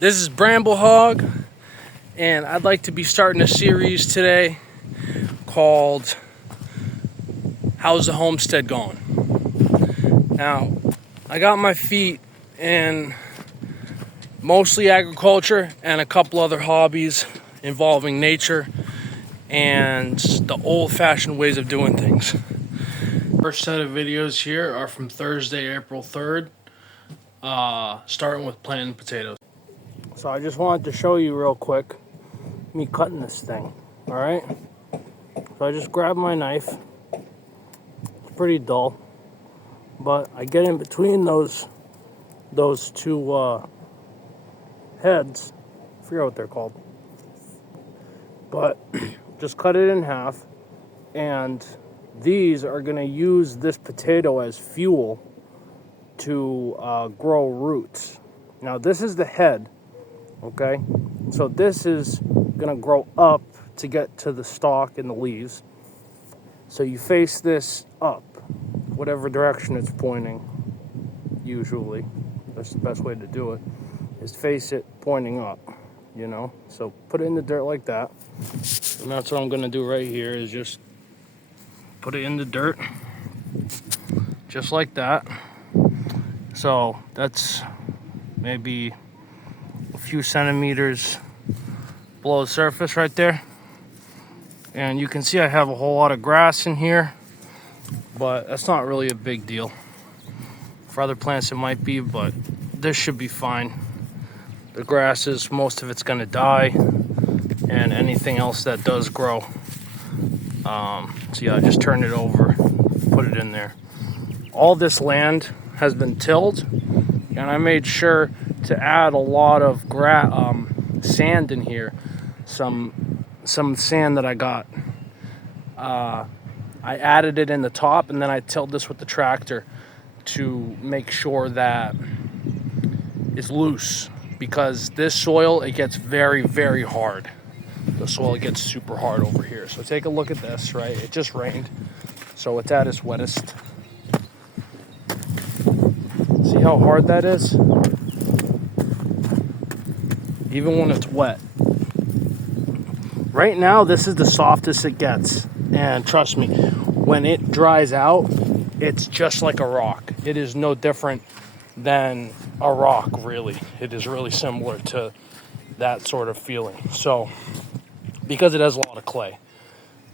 This is Bramble Hog, and I'd like to be starting a series today called How's the Homestead Going? Now, I got my feet in mostly agriculture and a couple other hobbies involving nature and the old-fashioned ways of doing things. First set of videos here are from Thursday, April 3rd, starting with planting potatoes. So I just wanted to show you real quick me cutting this thing, all right? So I just grab my knife. It's pretty dull, but I get in between those two heads. I forget what they're called. But just cut it in half, and these are gonna use this potato as fuel to grow roots. Now this is the head. Okay, so this is gonna grow up to get to the stalk and the leaves. So you face this up, whatever direction it's pointing. Usually, that's the best way to do it, is face it pointing up, you know? So put it in the dirt like that. And that's what I'm gonna do right here, is just put it in the dirt, just like that. So that's maybe a few centimeters below the surface right there. And you can see I have a whole lot of grass in here, but that's not really a big deal. For other plants it might be, but this should be fine. The grass is, most of it's gonna die, and anything else that does grow. So yeah, I just turn it over, put it in there. All this land has been tilled, and I made sure to add a lot of sand in here, some sand that I got. I added it in the top, and then I tilled this with the tractor to make sure that it's loose, because this soil, it gets very, very hard. The soil gets super hard over here. So take a look at this, right? It just rained, so it's at its wettest. See how hard that is? Even when it's wet. Right now, this is the softest it gets. And trust me, when it dries out, it's just like a rock. It is no different than a rock, really. It is really similar to that sort of feeling. So, because it has a lot of clay.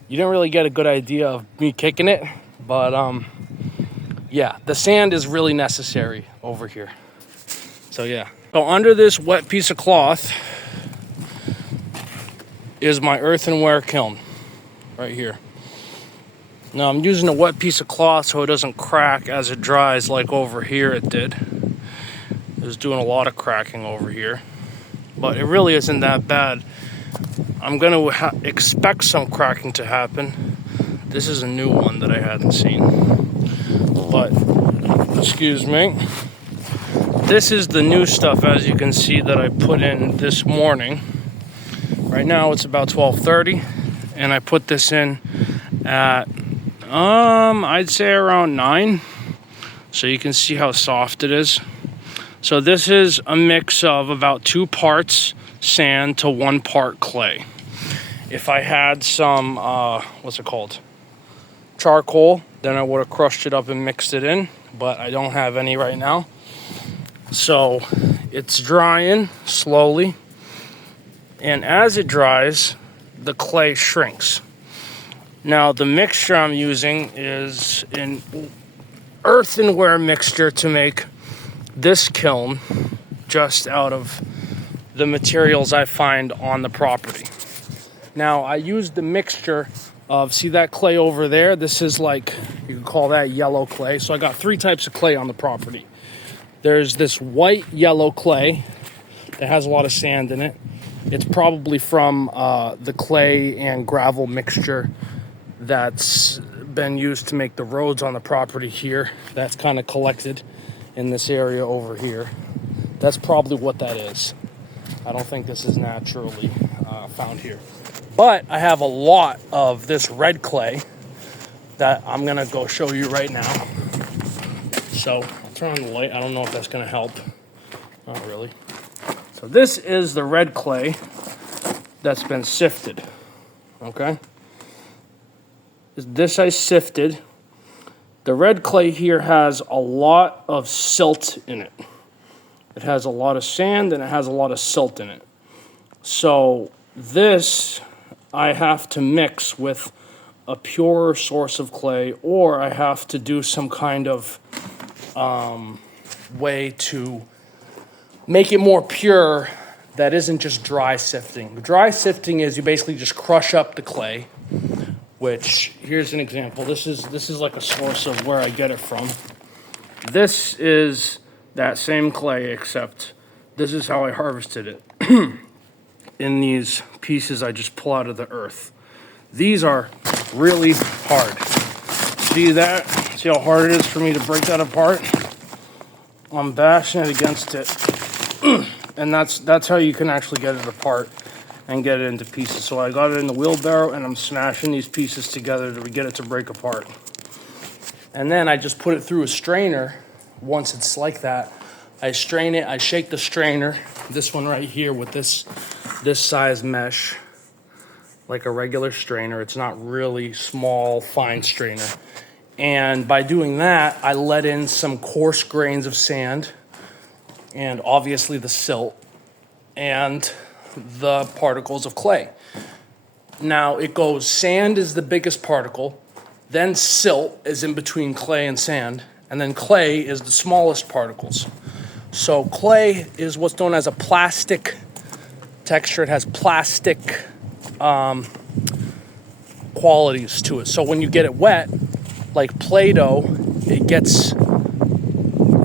You didn't really get a good idea of me kicking it, but yeah, the sand is really necessary over here. So yeah. So under this wet piece of cloth is my earthenware kiln, right here. Now I'm using a wet piece of cloth so it doesn't crack as it dries like over here it did. It was doing a lot of cracking over here, but it really isn't that bad. I'm gonna expect some cracking to happen. This is a new one that I hadn't seen, but excuse me. This is the new stuff, as you can see, that I put in this morning. Right now it's about 12:30, and I put this in at I'd say around 9, so you can see how soft it is. So this is a mix of about 2 parts sand to 1 part clay. If I had some what's it called, charcoal, then I would have crushed it up and mixed it in, but I don't have any right now. So it's drying slowly, and as it dries, the clay shrinks. Now the mixture I'm using is an earthenware mixture to make this kiln, just out of the materials I find on the property. Now I used the mixture of, see that clay over there? This is like, you can call that yellow clay. So I got 3 types of clay on the property. There's this white yellow clay that has a lot of sand in it. It's probably from the clay and gravel mixture that's been used to make the roads on the property here. That's kind of collected in this area over here. That's probably what that is. I don't think this is naturally found here. But I have a lot of this red clay that I'm gonna go show you right now. So I'll turn on the light. I don't know if that's gonna help. Not really. So this is the red clay that's been sifted, okay? This I sifted. The red clay here has a lot of silt in it. It has a lot of sand and it has a lot of silt in it. So this I have to mix with a pure source of clay, or I have to do some kind of way to make it more pure that isn't just dry sifting. Dry sifting is you basically just crush up the clay, which, here's an example. This is like a source of where I get it from. This is that same clay, except this is how I harvested it. In these pieces I just pull out of the earth. These are really hard. See that? See how hard it is for me to break that apart? I'm bashing it against it. And that's how you can actually get it apart and get it into pieces. So I got it in the wheelbarrow and I'm smashing these pieces together to get it to break apart. And then I just put it through a strainer. Once it's like that, I strain it, I shake the strainer, this one right here with this size mesh, like a regular strainer. It's not really small, fine strainer. And by doing that, I let in some coarse grains of sand, and obviously the silt, and the particles of clay. Now it goes, sand is the biggest particle, then silt is in between clay and sand, and then clay is the smallest particles. So clay is what's known as a plastic texture. It has plastic qualities to it. So when you get it wet, like Play-Doh,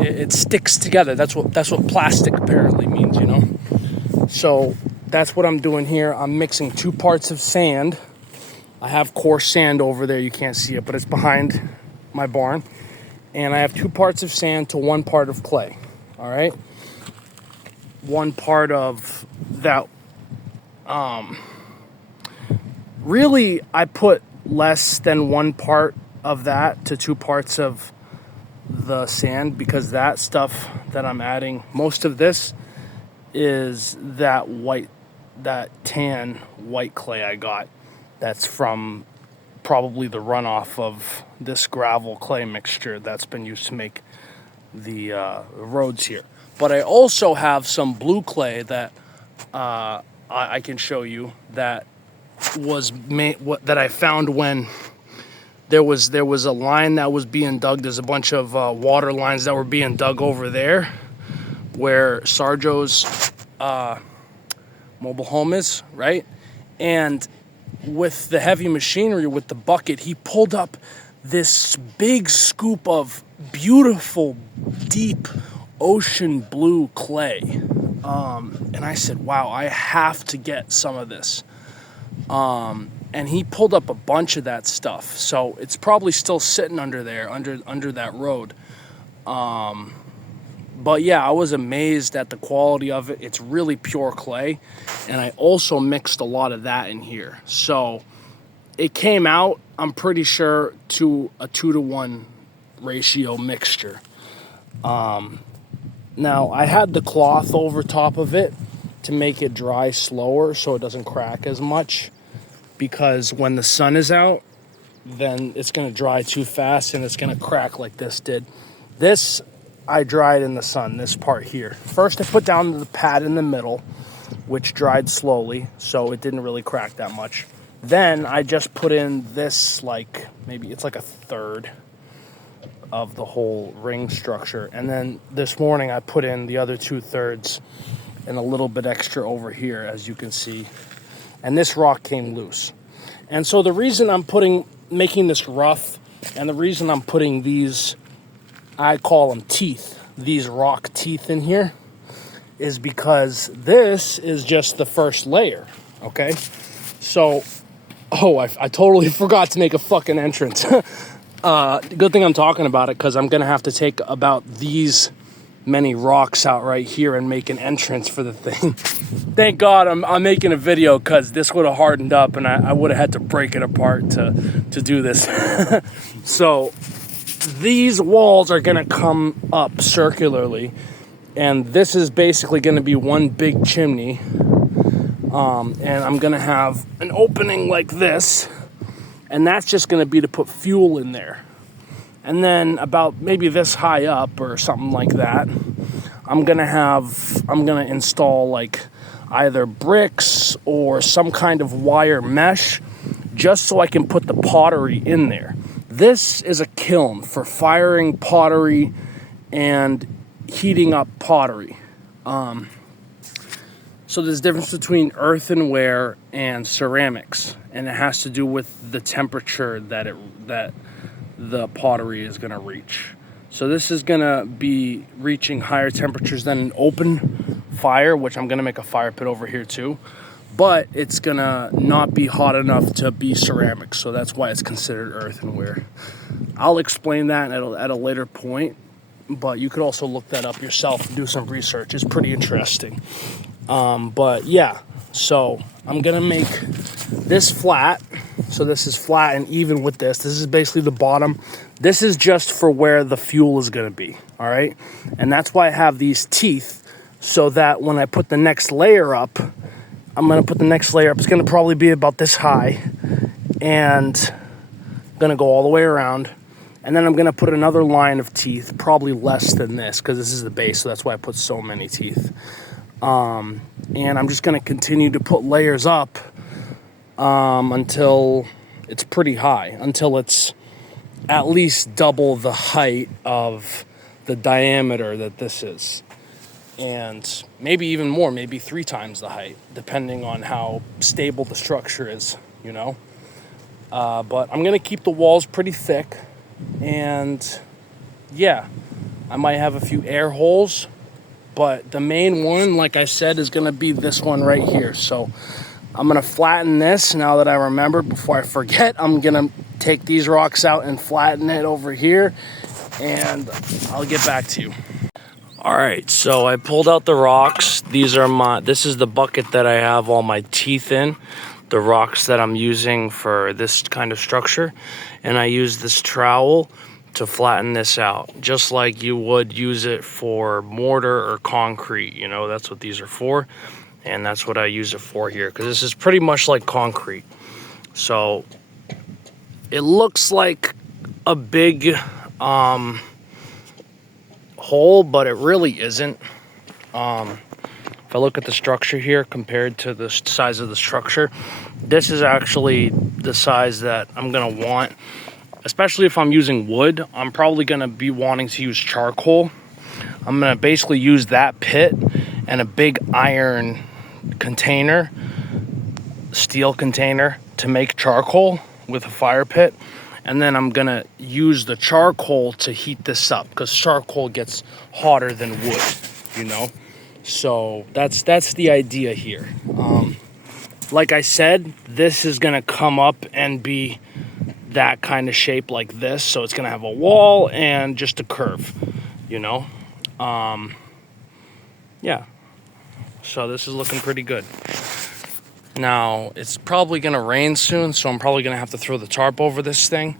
it sticks together. That's what plastic apparently means, you know? So that's what I'm doing here. I'm mixing 2 parts of sand. I have coarse sand over there. You can't see it, but it's behind my barn. And I have 2 parts of sand to 1 part of clay. All right? 1 part of that. Really, I put less than 1 part of that to 2 parts of the sand, because that stuff that I'm adding, most of this is that tan white clay I got. That's from probably the runoff of this gravel clay mixture that's been used to make the roads here. But I also have some blue clay that I can show you that was that I found when there was a line that was being dug. There's a bunch of water lines that were being dug over there where Sarjo's mobile home is, right? And with the heavy machinery, with the bucket, he pulled up this big scoop of beautiful, deep ocean blue clay. And I said, wow, I have to get some of this. And he pulled up a bunch of that stuff. So it's probably still sitting under there, under that road. But yeah, I was amazed at the quality of it. It's really pure clay. And I also mixed a lot of that in here. So it came out, I'm pretty sure, to a 2-to-1 ratio mixture. Now, I had the cloth over top of it to make it dry slower so it doesn't crack as much. Because when the sun is out, then it's going to dry too fast and it's going to crack like this did. This, I dried in the sun, this part here. First, I put down the pad in the middle, which dried slowly, so it didn't really crack that much. Then I just put in this, like, maybe it's like a third of the whole ring structure. And then this morning I put in the other 2/3 and a little bit extra over here, as you can see. And this rock came loose. And so the reason I'm making this rough, and the reason I'm putting these, I call them teeth, these rock teeth in here, is because this is just the first layer, okay? So, I totally forgot to make a fucking entrance. Good thing I'm talking about it, because I'm going to have to take about these many rocks out right here and make an entrance for the thing. Thank God I'm making a video, because this would have hardened up and I would have had to break it apart to do this. So these walls are going to come up circularly, And this is basically going to be one big chimney. And I'm going to have an opening like this. And that's just going to be to put fuel in there. And then about maybe this high up or something like that, I'm going to install like either bricks or some kind of wire mesh just so I can put the pottery in there. This is a kiln for firing pottery and heating up pottery. So there's a difference between earthenware and ceramics, and it has to do with the temperature that the pottery is going to reach. So this is going to be reaching higher temperatures than an open fire, which I'm going to make a fire pit over here too. But it's going to not be hot enough to be ceramic, so that's why it's considered earthenware. I'll explain that at a later point, but you could also look that up yourself and do some research. It's pretty interesting. But yeah, so I'm going to make this flat. So this is flat and even with this. This is basically the bottom. This is just for where the fuel is going to be, all right? And that's why I have these teeth, so that when I put the next layer up, I'm going to put the next layer up. It's going to probably be about this high, and I'm going to go all the way around. And then I'm going to put another line of teeth, probably less than this, because this is the base, so that's why I put so many teeth. And I'm just going to continue to put layers up until it's pretty high, until it's at least double the height of the diameter that this is. And maybe even more, maybe 3 times the height, depending on how stable the structure is, you know. But I'm going to keep the walls pretty thick. And yeah, I might have a few air holes. But the main one, like I said, is going to be this one right here. So I'm going to flatten this now that I remember. Before I forget, I'm going to take these rocks out and flatten it over here. And I'll get back to you. All right, so I pulled out the rocks. This is the bucket that I have all my teeth in, the rocks that I'm using for this kind of structure. And I use this trowel to flatten this out, just like you would use it for mortar or concrete. You know, that's what these are for. And that's what I use it for here, because this is pretty much like concrete. So it looks like a big hole, but it really isn't. If I look at the structure here compared to the size of the structure, this is actually the size that I'm gonna want, especially if I'm using wood. I'm probably gonna be wanting to use charcoal. I'm gonna basically use that pit and a big iron container, steel container, to make charcoal with a fire pit. And then I'm gonna use the charcoal to heat this up, because charcoal gets hotter than wood, you know? So that's the idea here. Like I said, this is gonna come up and be that kind of shape like this. So it's gonna have a wall and just a curve, you know? Yeah. So this is looking pretty good. Now, it's probably going to rain soon, so I'm probably going to have to throw the tarp over this thing.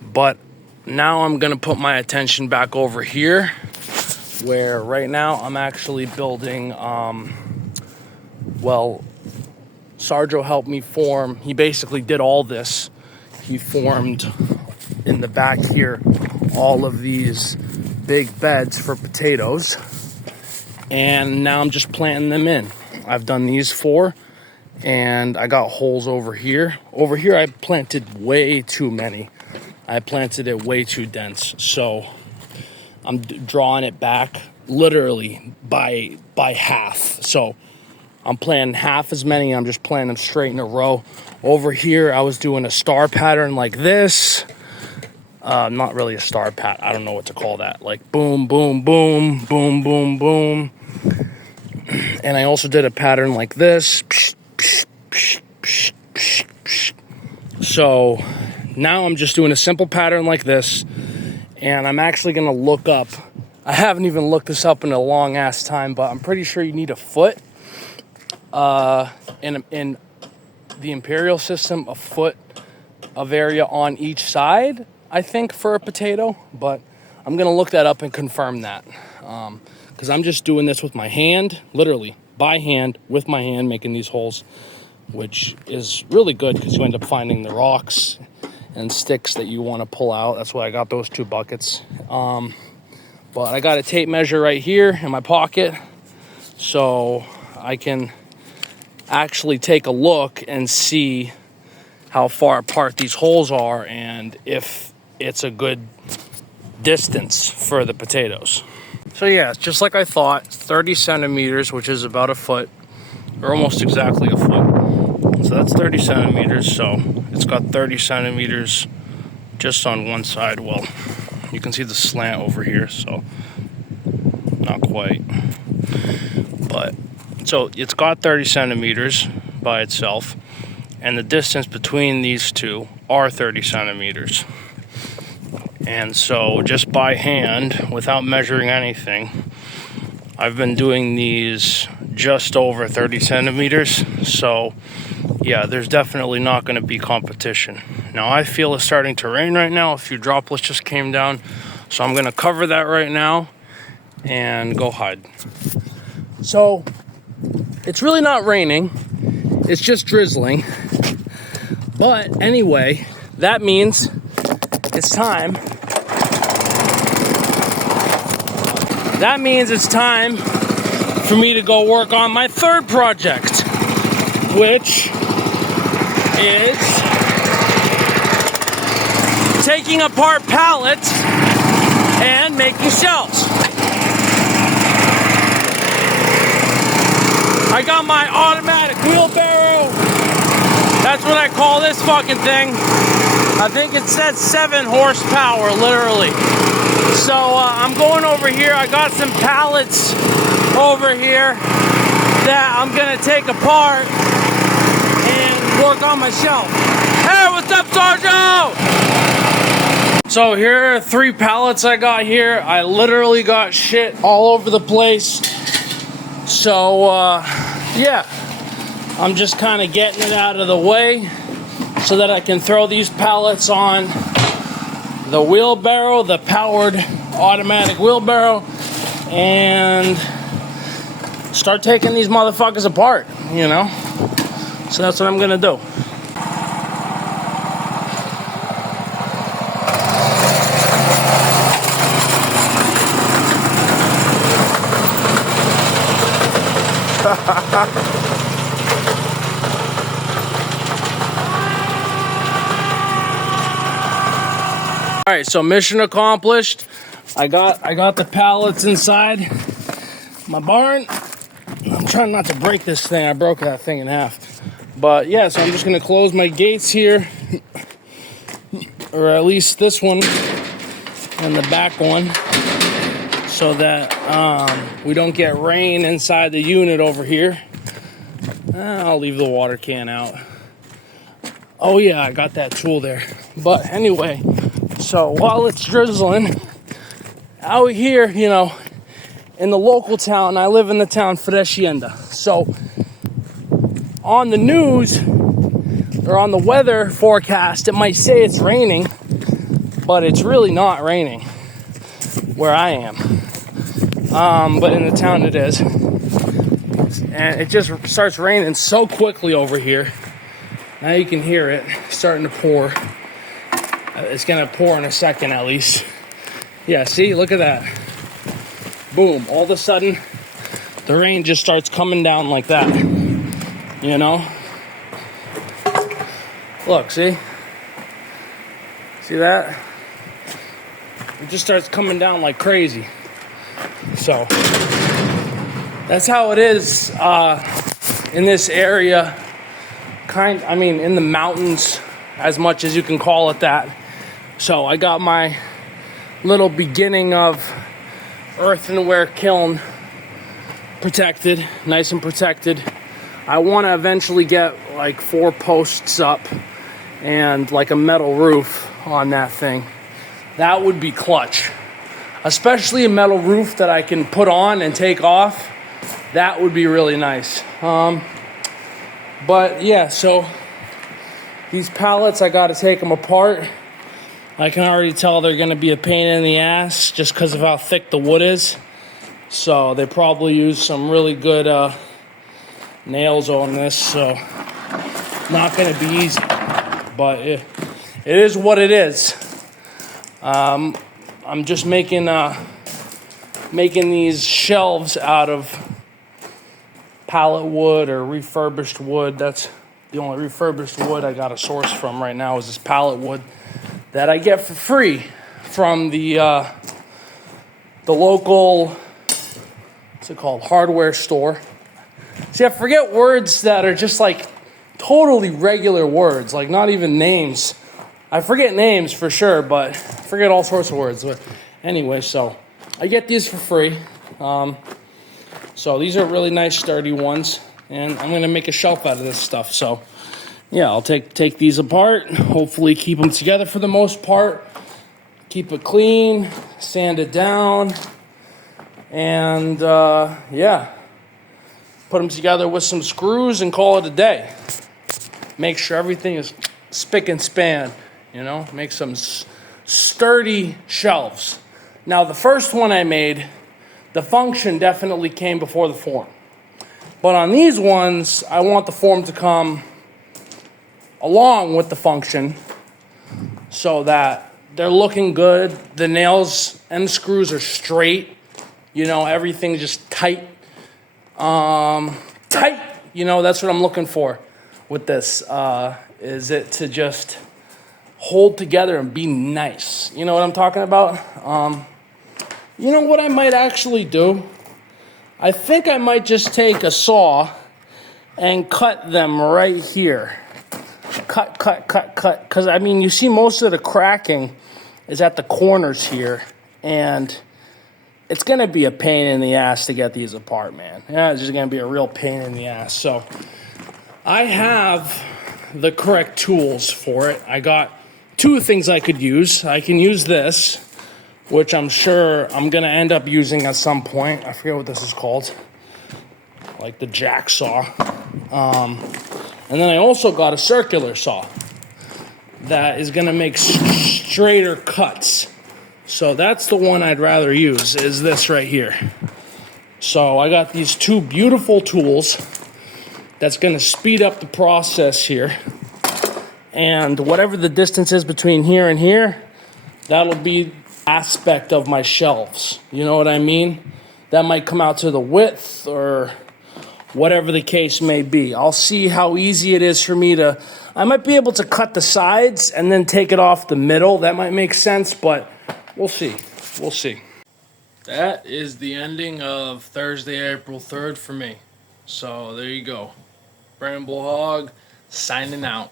But now I'm going to put my attention back over here, where right now I'm actually building, Sarjo helped me form. He basically did all this. He formed in the back here all of these big beds for potatoes. And now I'm just planting them in. I've done these 4. And I got holes over here. Over here, I planted way too many. I planted it way too dense. So I'm drawing it back literally by half. So I'm planting half as many. I'm just planting them straight in a row. Over here, I was doing a star pattern like this. Not really a star pat. I don't know what to call that. Like boom, boom, boom, boom, boom, boom. And I also did a pattern like this. So now I'm just doing a simple pattern like this, and I'm actually going to look up. I haven't even looked this up in a long ass time, but I'm pretty sure you need a foot in the imperial system, a foot of area on each side, I think, for a potato. But I'm going to look that up and confirm that, because I'm just doing this with my hand, literally by hand, with my hand, making these holes, which is really good because you end up finding the rocks and sticks that you want to pull out. That's why I got those 2 buckets. But I got a tape measure right here in my pocket, so I can actually take a look and see how far apart these holes are and if it's a good distance for the potatoes. So yeah, it's just like I thought, 30 centimeters, which is about a foot, or almost exactly a foot. So that's 30 centimeters, so it's got 30 centimeters just on one side. Well, you can see the slant over here, so not quite. But, so it's got 30 centimeters by itself, and the distance between these two are 30 centimeters. And so just by hand, without measuring anything, I've been doing these just over 30 centimeters. So yeah, there's definitely not going to be competition. Now I feel it's starting to rain right now. A few droplets just came down. So I'm going to cover that right now and go hide. So it's really not raining. It's just drizzling. But anyway, that means it's time. That means it's time for me to go work on my third project, which is taking apart pallets and making shelves. I got my automatic wheelbarrow. That's what I call this fucking thing. I think it says 7 horsepower, literally. So I'm going over here. I got some pallets over here that I'm gonna take apart and work on my shelf. Hey, what's up, Sergeant? So here are 3 pallets I got here. I literally got shit all over the place. So yeah, I'm just kind of getting it out of the way so that I can throw these pallets on the wheelbarrow, the powered automatic wheelbarrow, and start taking these motherfuckers apart, you know? So that's what I'm gonna do. All right, so mission accomplished. I got the pallets inside my barn. I'm trying not to break this thing. I broke that thing in half. But yeah, so I'm just gonna close my gates here, or at least this one and the back one, so that we don't get rain inside the unit over here. I'll leave the water can out. Oh yeah, I got that tool there. But anyway, so while it's drizzling out here, you know, in the local town, I live in the town Freshienda. So on the news or on the weather forecast, it might say it's raining, but it's really not raining where I am. But in the town it is. And it just starts raining so quickly over here. Now you can hear it starting to pour. It's gonna pour in a second at least. Yeah, see, look at that. Boom, all of a sudden, the rain just starts coming down like that. You know? Look, see? See that? It just starts coming down like crazy. So, that's how it is in this area. In the mountains, as much as you can call it that. So I got my little beginning of earthenware kiln protected, nice and protected. I want to eventually get like 4 posts up and like a metal roof on that thing. That would be clutch. Especially a metal roof that I can put on and take off. That would be really nice. But yeah, so these pallets, I got to take them apart. I can already tell they're going to be a pain in the ass just because of how thick the wood is. So they probably used some really good nails on this, so not going to be easy. But it is what it is. I'm just making these shelves out of pallet wood or refurbished wood. That's the only refurbished wood I got a source from right now is this pallet wood that I get for free from the local, what's it called, hardware store. See, I forget words that are just like totally regular words, like not even names. I forget names for sure, but I forget all sorts of words. But anyway, so I get these for free. So these are really nice, sturdy ones, and I'm going to make a shelf out of this stuff. So yeah, I'll take these apart, hopefully keep them together for the most part, keep it clean, sand it down, and yeah, put them together with some screws and call it a day. Make sure everything is spick and span, you know, make some sturdy shelves. Now, the first one I made, the function definitely came before the form. But on these ones, I want the form to come along with the function so that they're looking good. The nails and the screws are straight. You know, everything's just tight. Tight. You know, that's what I'm looking for with this. Is it to just hold together and be nice. You know what I'm talking about? You know what I might actually do? I think I might just take a saw and cut them right here. Cut. Because, I mean, you see most of the cracking is at the corners here. And it's going to be a pain in the ass to get these apart, man. Yeah, it's just going to be a real pain in the ass. So I have the correct tools for it. I got two things I could use. I can use this, which I'm sure I'm going to end up using at some point. I forget what this is called. Like the jack saw. And then I also got a circular saw that is going to make straighter cuts. So that's the one I'd rather use, is this right here. So I got these two beautiful tools that's going to speed up the process here. And whatever the distance is between here and here, that'll be aspect of my shelves. You know what I mean? That might come out to the width or whatever the case may be. I'll see how easy it is for me to... I might be able to cut the sides and then take it off the middle. That might make sense, but we'll see. We'll see. That is the ending of Thursday, April 3rd for me. So there you go. Bramble Hog signing out.